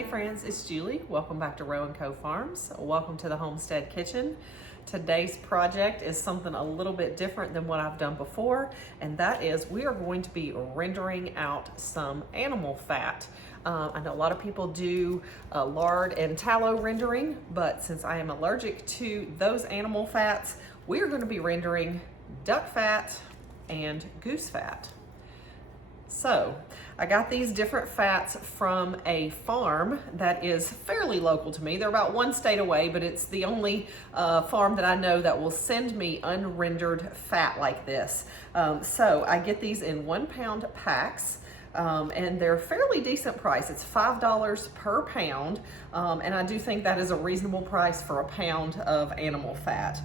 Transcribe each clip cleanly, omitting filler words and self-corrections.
Hey friends, it's Julie. Welcome back to Row & Co Farms. Welcome to the Homestead Kitchen. Today's project is something a little bit different than what I've done before, and that is we are going to be rendering out some animal fat. I know a lot of people do lard and tallow rendering, but since I am allergic to those animal fats, we are going to be rendering duck fat and goose fat. So I got these different fats from a farm that is fairly local to me. They're about one state away, but it's the only farm that I know that will send me unrendered fat like this. So I get these in 1 pound packs. And they're fairly decent price. It's $5 per pound, and I do think that is a reasonable price for a pound of animal fat.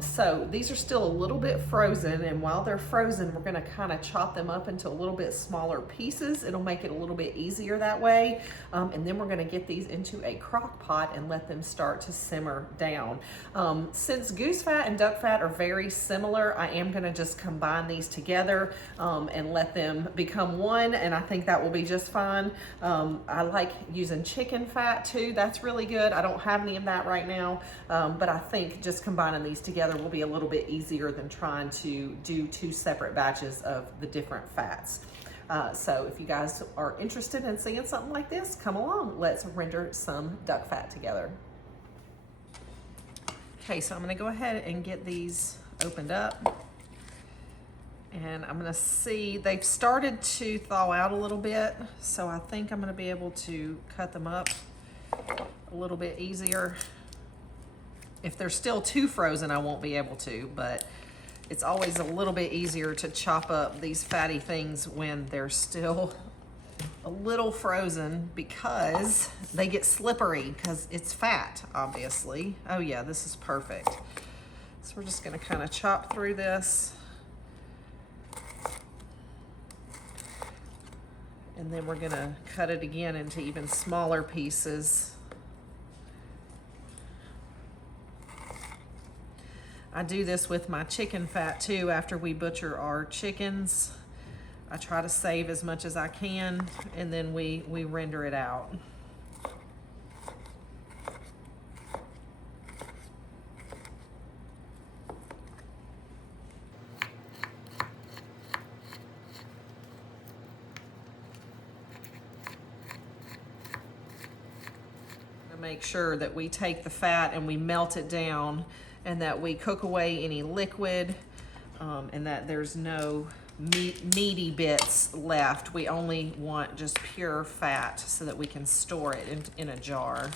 So these are still a little bit frozen, and while they're frozen, we're gonna kind of chop them up into a little bit smaller pieces. It'll make it a little bit easier that way, and then we're gonna get these into a crock pot and let them start to simmer down. Since goose fat and duck fat are very similar, I am gonna just combine these together and let them become one, and I think that will be just fine. I like using chicken fat too. That's really good. I don't have any of that right now, but I think just combining these together will be a little bit easier than trying to do 2 separate batches of the different fats. So if you guys are interested in seeing something like this, come along. Let's render some duck fat together. Okay, so I'm gonna go ahead and get these opened up. And I'm gonna see, they've started to thaw out a little bit, so I think I'm gonna be able to cut them up a little bit easier. If they're still too frozen, I won't be able to, but it's always a little bit easier to chop up these fatty things when they're still a little frozen, because they get slippery because it's fat, obviously. Oh yeah, this is perfect. So we're just gonna kind of chop through this. And then we're gonna cut it again into even smaller pieces. I do this with my chicken fat too. After we butcher our chickens, I try to save as much as I can, and then we render it out. Make sure that we take the fat and we melt it down, and that we cook away any liquid, and that there's no meaty bits left. We only want just pure fat so that we can store it in a jar.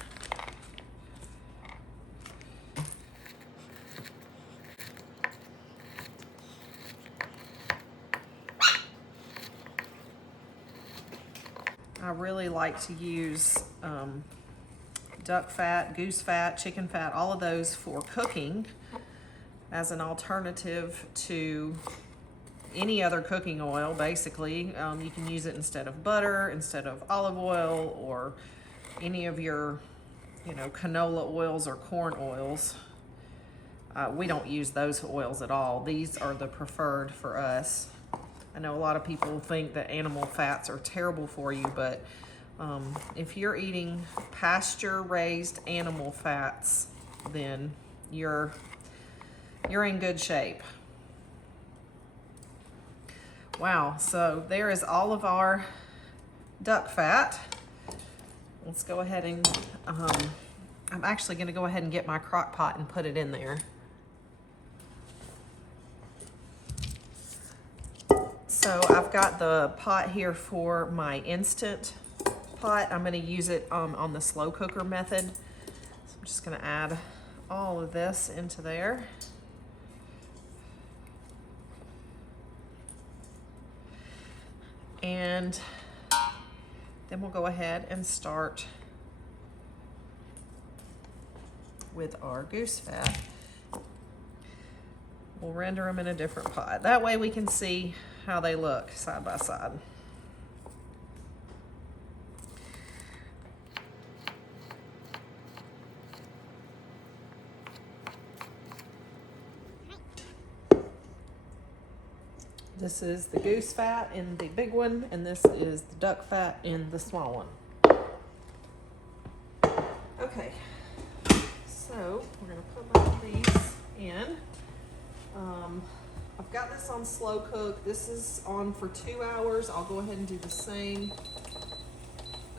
I really like to use duck fat, goose fat, chicken fat, all of those for cooking as an alternative to any other cooking oil, basically. You can use it instead of butter, instead of olive oil, or any of your, canola oils or corn oils. We don't use those oils at all. These are the preferred for us. I know a lot of people think that animal fats are terrible for you, but if you're eating pasture-raised animal fats, then you're in good shape. Wow, so there is all of our duck fat. Let's go ahead and, I'm actually gonna go ahead and get my crock pot and put it in there. So I've got the pot here for my instant pot. I'm gonna use it on the slow cooker method. So I'm just gonna add all of this into there. And then we'll go ahead and start with our goose fat. We'll render them in a different pot. That way we can see how they look side by side. This is the goose fat in the big one, and this is the duck fat in the small one. in. I've got this on slow cook. This is on for 2 hours. I'll go ahead and do the same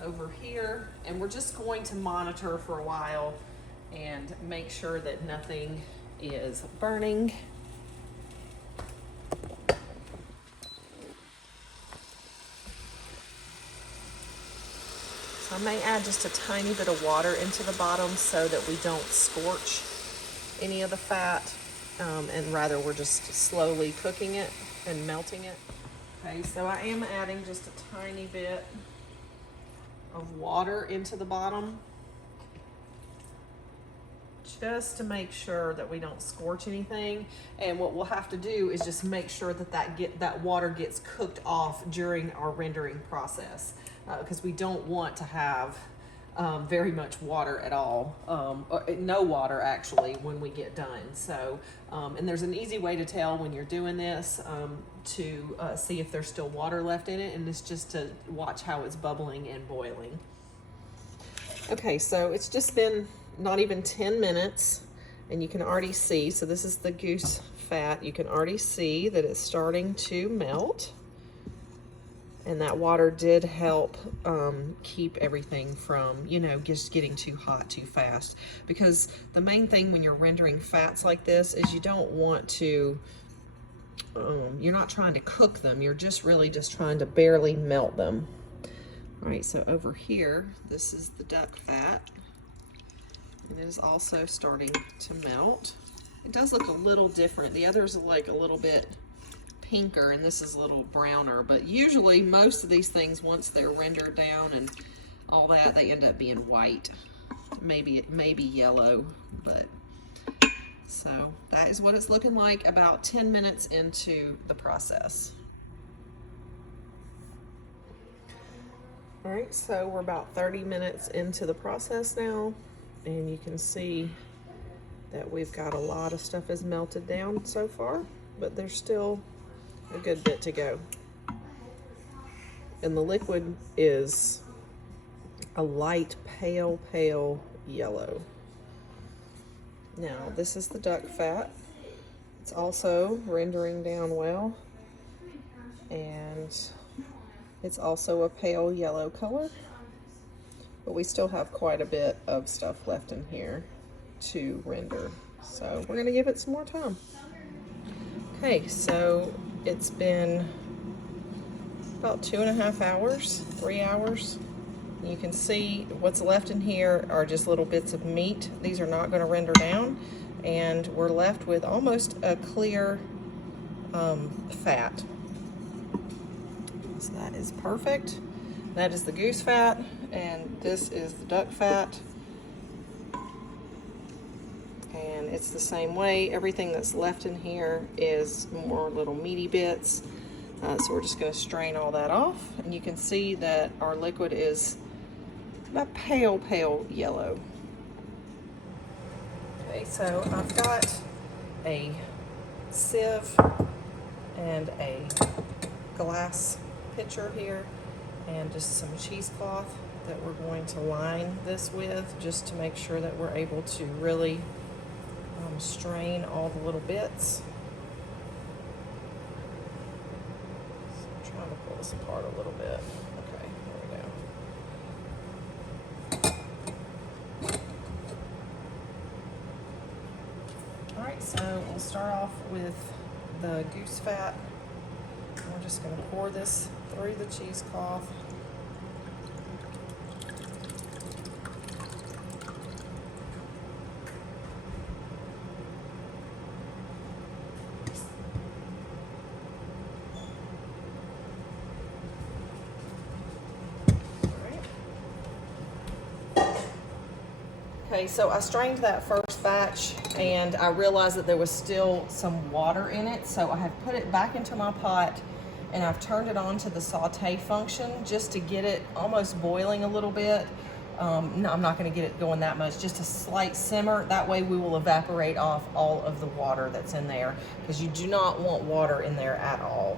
over here. And we're just going to monitor for a while and make sure that nothing is burning. So I may add just a tiny bit of water into the bottom so that we don't scorch any of the fat, and rather we're just slowly cooking it and melting it. Okay, so I am adding just a tiny bit of water into the bottom, just to make sure that we don't scorch anything. And what we'll have to do is just make sure that that water gets cooked off during our rendering process, because we don't want to have very much water at all, or no water actually when we get done. So, and there's an easy way to tell when you're doing this, to see if there's still water left in it, and it's just to watch how it's bubbling and boiling. Okay, so it's just been not even 10 minutes, and you can already see, so this is the goose fat, you can already see that it's starting to melt. And that water did help keep everything from, just getting too hot too fast. Because the main thing when you're rendering fats like this is you don't want to, you're not trying to cook them. You're just really just trying to barely melt them. All right, so over here, this is the duck fat. And it is also starting to melt. It does look a little different. The others are like a little bit pinker, and this is a little browner, but usually most of these things, once they're rendered down and all that, they end up being white, maybe yellow. But so that is what it's looking like about 10 minutes into the process. All right, so we're about 30 minutes into the process now, and you can see that we've got a lot of stuff is melted down so far, but there's still a good bit to go. And the liquid is a light pale yellow. Now this is the duck fat. It's also rendering down well, and it's also a pale yellow color, but we still have quite a bit of stuff left in here to render, so we're gonna give it some more time. Okay, so it's been about 2.5 hours, 3 hours. You can see what's left in here are just little bits of meat. These are not going to render down, and we're left with almost a clear fat. So that is perfect. That is the goose fat, and this is the duck fat. And it's the same way. Everything that's left in here is more little meaty bits. So we're just going to strain all that off. And you can see that our liquid is about pale yellow. Okay, so I've got a sieve and a glass pitcher here and just some cheesecloth that we're going to line this with, just to make sure that we're able to really strain all the little bits. So I'm trying to pull this apart a little bit. Okay, there we go. All right, so we'll start off with the goose fat. We're just going to pour this through the cheesecloth. Okay, so I strained that first batch and I realized that there was still some water in it, so I have put it back into my pot and I've turned it on to the saute function just to get it almost boiling a little bit. No, I'm not going to get it going that much, just a slight simmer. That way we will evaporate off all of the water that's in there, because you do not want water in there at all.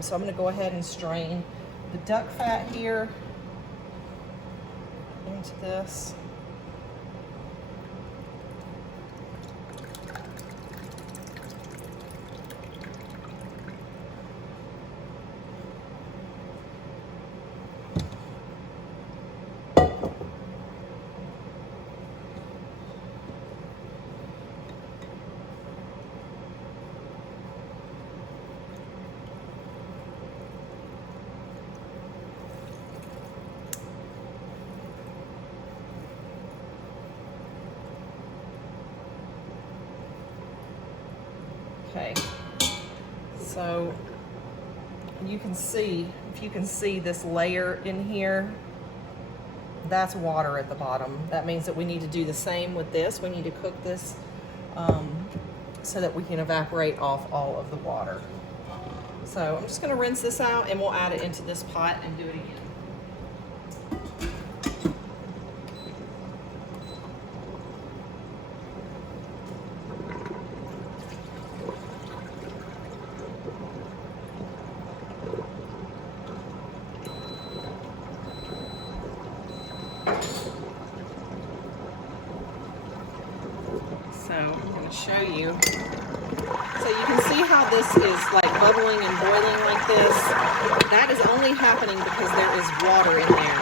So I'm going to go ahead and strain the duck fat here into this. Okay, so you can see, if you can see this layer in here, that's water at the bottom. That means that we need to do the same with this. We need to cook this so that we can evaporate off all of the water. So I'm just gonna rinse this out and we'll add it into this pot and do it again. So I'm going to show you. So you can see how this is like bubbling and boiling like this. That is only happening because there is water in there.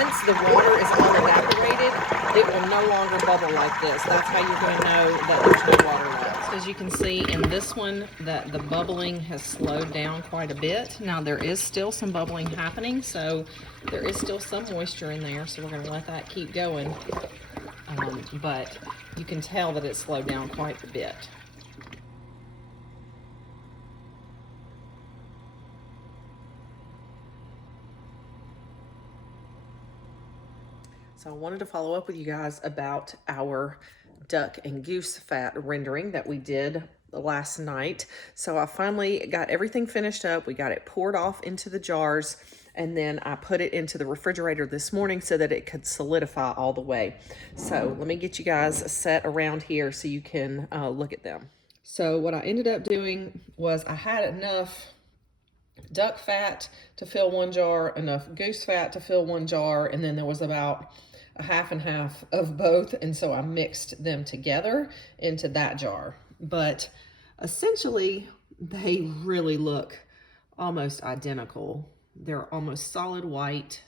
Once the water is all evaporated, it will no longer bubble like this. That's how you're going to know that there's no water left. As you can see in this one, that the bubbling has slowed down quite a bit. Now there is still some bubbling happening, so there is still some moisture in there. So we're going to let that keep going. But you can tell that it's slowed down quite a bit. So I wanted to follow up with you guys about our duck and goose fat rendering that we did last night. So I finally got everything finished up. We got it poured off into the jars, and then I put it into the refrigerator this morning so that it could solidify all the way. So let me get you guys set around here so you can look at them. So what I ended up doing was I had enough duck fat to fill one jar, enough goose fat to fill one jar, and then there was about a half and half of both, and so I mixed them together into that jar. But essentially, they really look almost identical. They're almost solid white.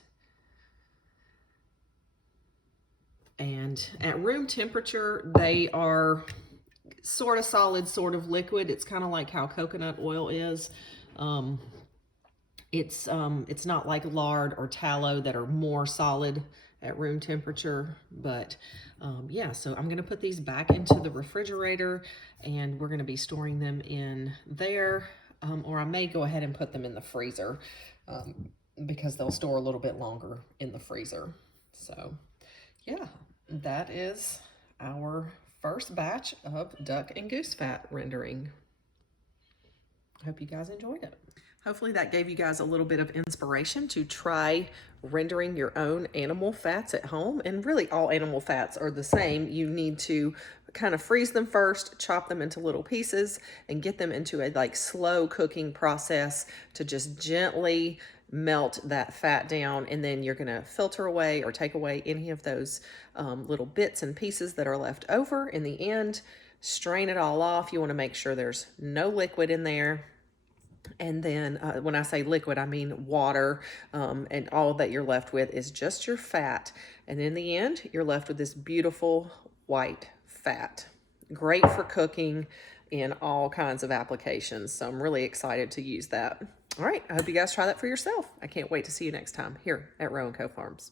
And at room temperature, they are sort of solid, sort of liquid. It's kind of like how coconut oil is. It's not like lard or tallow that are more solid at room temperature, but yeah, so I'm gonna put these back into the refrigerator and we're gonna be storing them in there, or I may go ahead and put them in the freezer because they'll store a little bit longer in the freezer. So yeah, that is our first batch of duck and goose fat rendering. I hope you guys enjoyed it. Hopefully that gave you guys a little bit of inspiration to try rendering your own animal fats at home. And really all animal fats are the same. You need to kind of freeze them first, chop them into little pieces, and get them into a like slow cooking process to just gently melt that fat down. And then you're gonna filter away or take away any of those little bits and pieces that are left over. In the end, strain it all off. You wanna make sure there's no liquid in there. And then when I say liquid, I mean water, and all that you're left with is just your fat. And in the end, you're left with this beautiful white fat. Great for cooking in all kinds of applications. So I'm really excited to use that. All right, I hope you guys try that for yourself. I can't wait to see you next time here at Rowe & Co Farms.